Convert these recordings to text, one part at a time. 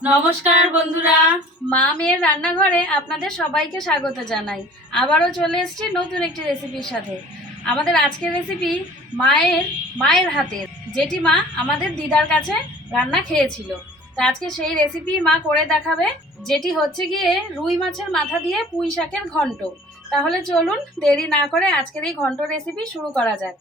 নমস্কার বন্ধুরা, মা মেয়ের রান্নাঘরে আপনাদের সবাইকে স্বাগত জানাই। আবারও চলে এসেছি নতুন একটি রেসিপির সাথে। আমাদের আজকের রেসিপি মায়ের হাতের, যেটি মা আমাদের দিদার কাছে রান্না খেয়েছিল। তো আজকে সেই রেসিপি মা করে দেখাবে, যেটি হচ্ছে গিয়ে রুই মাছের মাথা দিয়ে পুঁই শাকের ঘন্ট। তাহলে চলুন দেরি না করে আজকের এই ঘন্ট রেসিপি শুরু করা যাক।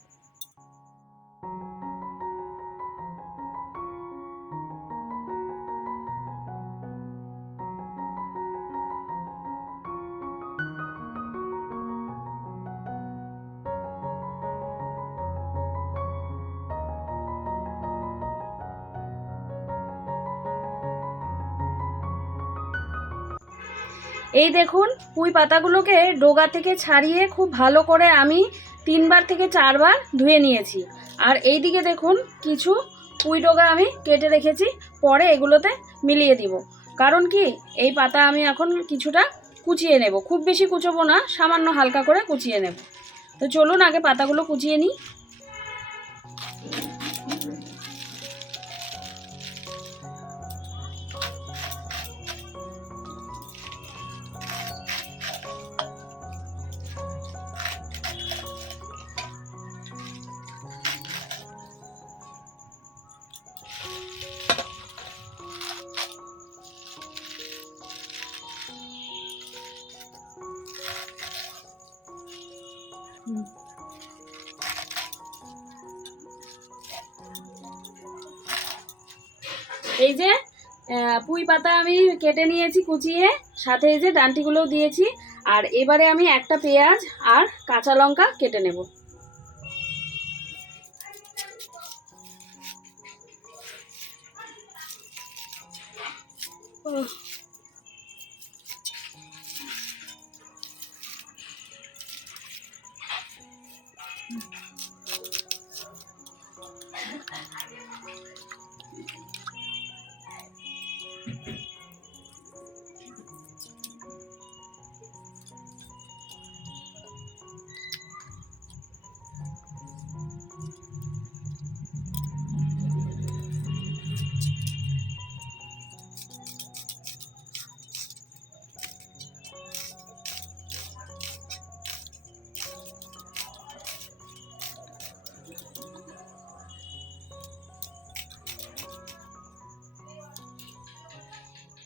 এই দেখুন, পুঁই পাতাগুলোকে ডগা থেকে ছাড়িয়ে খুব ভালো করে আমি 3বার থেকে 4বার ধুয়ে নিয়েছি। আর এই দিকে দেখুন, কিছু পুঁই ডগা আমি কেটে রেখেছি, পরে এগুলোতে মিলিয়ে দিব। কারণ কি, এই পাতা আমি এখন কিছুটা কুচিয়ে নেব, খুব বেশি কুচোবো না, সামান্য হালকা করে কুচিয়ে নেব। তো চলুন আগে পাতাগুলো কুচিয়ে নিই। এই যে পুঁই পাতা আমি কেটে নিয়েছি কুচিয়ে, সাথে এই যে ডান্টিগুলোও দিয়েছি। আর এবারে আমি একটা পেঁয়াজ আর কাঁচা লঙ্কা কেটে নেব।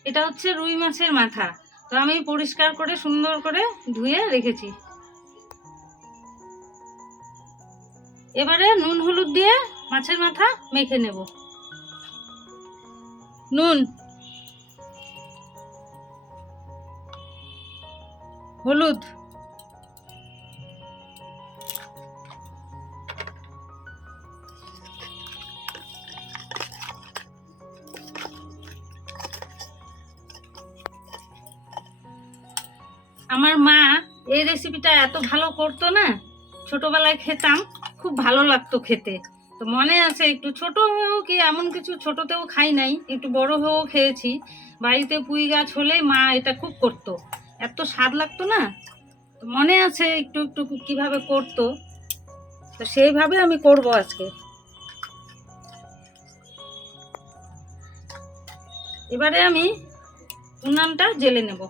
এটা হচ্ছে রুই মাছের মাথা। তো আমি পরিষ্কার করে সুন্দর করে ধুয়ে রেখেছি। এবারে নুন হলুদ দিয়ে মাছের মাথা মেখে নেব। নুন, হলুদ, আমার মা এই রেসিপিটা এত ভালো করতো না, ছোটবেলায় খেতাম, খুব ভালো লাগতো খেতে। তো মনে আছে, একটু ছোট হয়েও কি এমন কিছু ছোটতেও খাই নাই, একটু বড় হয়েও খেয়েছি। বাড়িতে পুঁই গাছ হলে মা এটা খুব করতো, এত স্বাদ লাগতো না। তো মনে আছে একটু একটু কিভাবে করতো, তো সেইভাবে আমি করব আজকে। এবারে আমি উনানটা জ্বেলে নেব।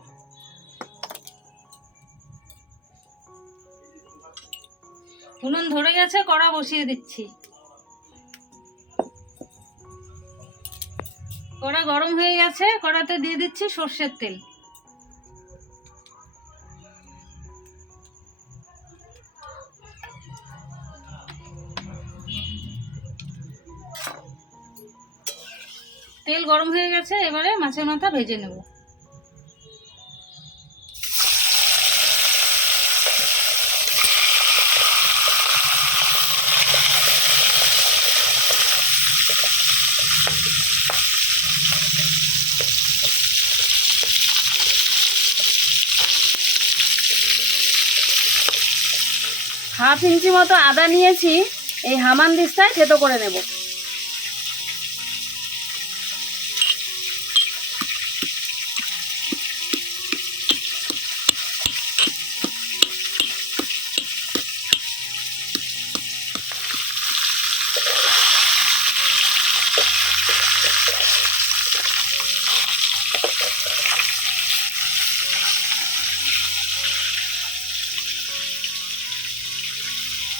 উনুন ধরে গেছে, কড়া বসিয়ে দিচ্ছি। কড়া গরম হয়ে গেছে, কড়াতে দিয়ে দিচ্ছি সর্ষের তেল। তেল গরম হয়ে গেছে, এবারে মাছের মাথা ভেজে নেব। হাফ ইঞ্চি মতো আদা নিয়েছি, এই হামানদিস্তায় থেতো করে নেব।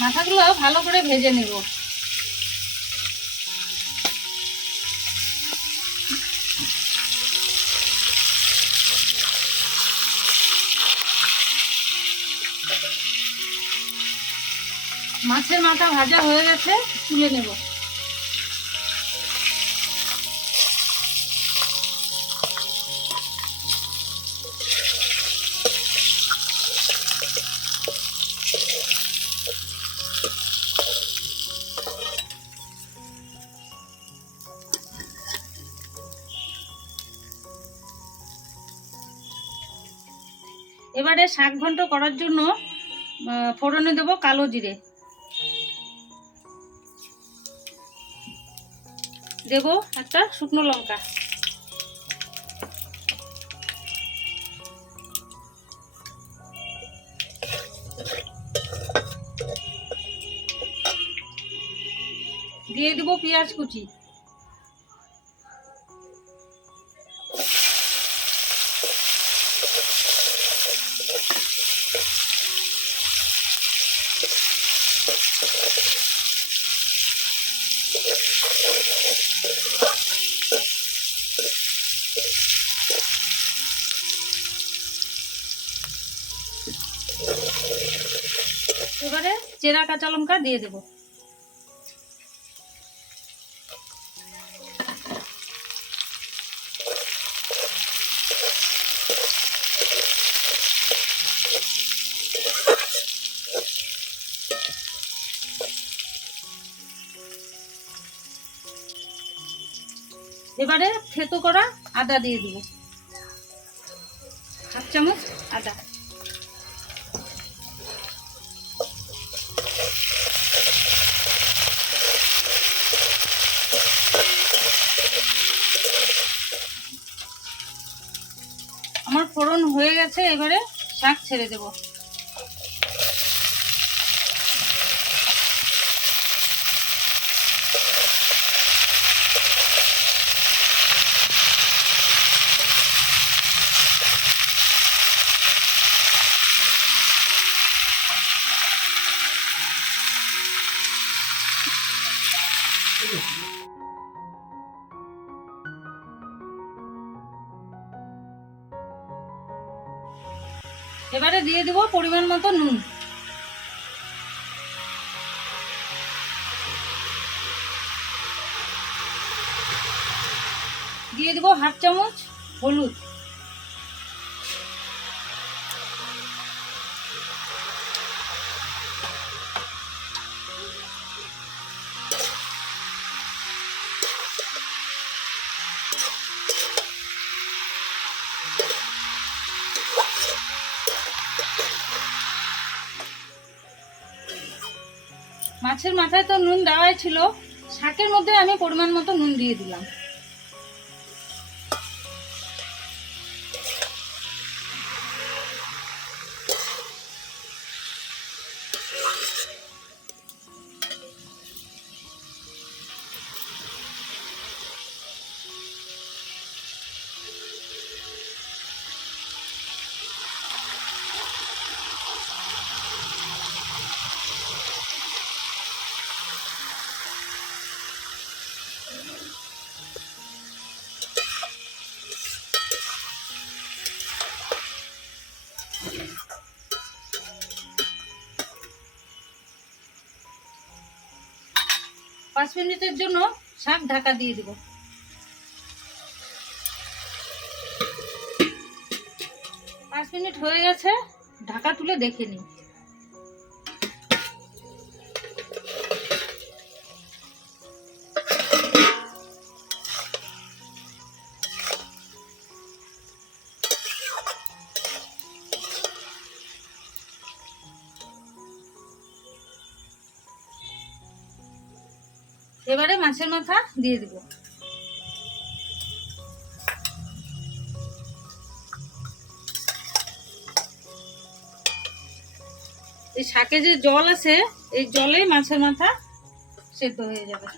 মাথাগুলো ভালো করে ভেজে নেব। মাছের মাথা ভাজা হয়ে গেছে, তুলে নেব। এবারে শাক ঘন্ট করার জন্য ফোড়নে দেব কালো জিরে, দেব একটা শুকনো লঙ্কা, দিয়ে দেব পেঁয়াজ কুচি, এবারে চেরা কাঁচা লঙ্কা দিয়ে দেব। এবারে থেতো করা আদা দিয়ে দেব, 1/2 চামচ আদা। আমার ফোড়ন হয়ে গেছে, এবারে শাক ছেড়ে দেব। এবারে দিয়ে দেব পরিমাণ মতো নুন, দিয়ে দেব 1/2 চামচ হলুদ, মাছের মাথায় তো নুন দেওয়াই ছিল, শাকের মধ্যে আমি পরিমাণ মতো নুন দিয়ে দিলাম। পাঁচ মিনিটের জন্য শাক ঢাকা দিয়ে দিব। 5 মিনিট হয়ে গেছে, ঢাকা তুলে দেখে নিই। এবারে মাছের মাথা দিয়ে দিব। এই শাকে যে জল আছে, এই জলেই মাছের মাথা সেদ্ধ হয়ে যাবে।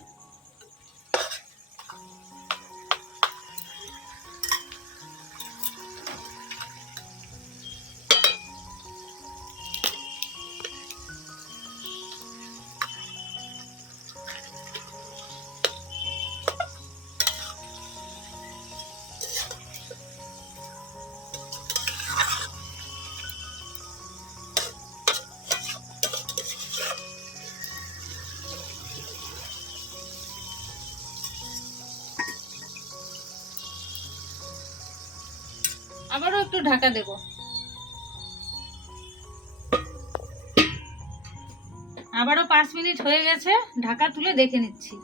আবারও একটু ঢাকা দেব। আবারও 5 মিনিট হয়ে গেছে, ঢাকা তুলে দেখে নিচ্ছি।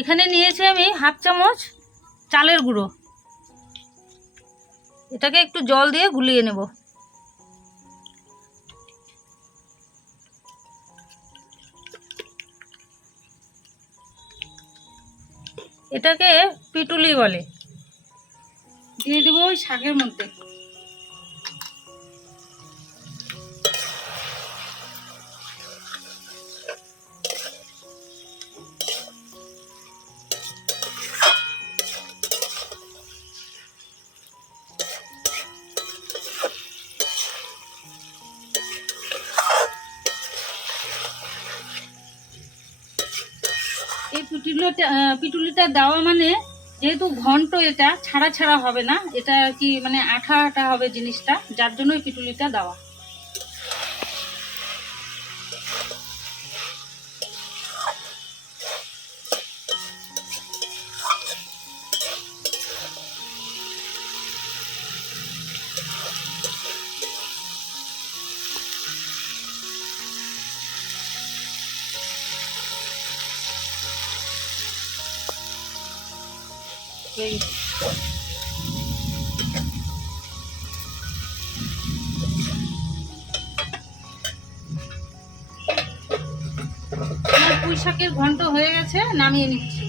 এখানে নিয়েছি আমি হাফ চামচ চালের গুঁড়ো, এটাকে একটু জল দিয়ে গুলিয়ে নেব। এটাকে পিটুলি বলে। দিয়ে দেবো ওই শাকের মধ্যে। এই পিটুলিটা দেওয়া মানে যেহেতু ঘন্ট, এটা ছাড়া ছাড়া হবে না, এটা কি মানে আঠা আঠা হবে জিনিসটা, যার জন্য এই পিটুলিটা দেওয়া। পুঁই শাকের ঘন্ট হয়ে গেছে, নামিয়ে নিচ্ছি।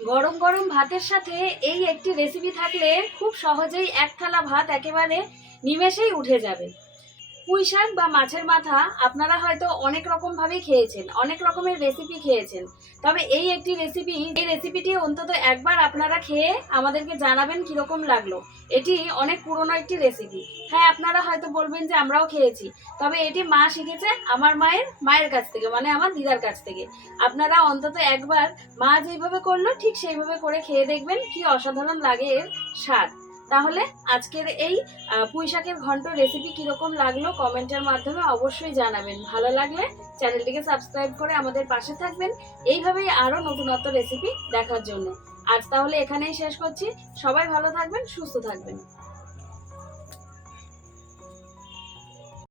গরম গরম ভাতের সাথে এই একটি রেসিপি থাকলে খুব সহজেই এক থালা ভাত একেবারে নিমেষেই উঠে যাবে। পুঁই শাক বা মাছের মাথা আপনারা হয়তো অনেক রকম ভাবেই খেয়েছেন, অনেক রকমের রেসিপি খেয়েছেন, তবে এই রেসিপিটি অন্তত একবার আপনারা খেয়ে আমাদেরকে জানাবেন কিরকম লাগলো। এটি অনেক পুরনো একটি রেসিপি। হ্যাঁ, আপনারা হয়তো বলবেন যে আমরাও খেয়েছি, তবে এটি মা শিখেছে আমার মায়ের কাছ থেকে, মানে আমার দিদার কাছ থেকে। আপনারা অন্তত একবার মা যেভাবে করলো ঠিক সেইভাবে করে খেয়ে দেখবেন কি অসাধারণ লাগে এর স্বাদ। তাহলে আজকের এই পুঁই শাকের ঘন্ট রেসিপি কিরকম লাগলো কমেন্টের মাধ্যমে অবশ্যই জানাবেন। ভালো লাগলে চ্যানেলটিকে সাবস্ক্রাইব করে আমাদের পাশে থাকবেন এইভাবেই আরো নতুনত্ব রেসিপি দেখার জন্য। আজ তাহলে এখানেই শেষ করছি। সবাই ভালো থাকবেন, সুস্থ থাকবেন।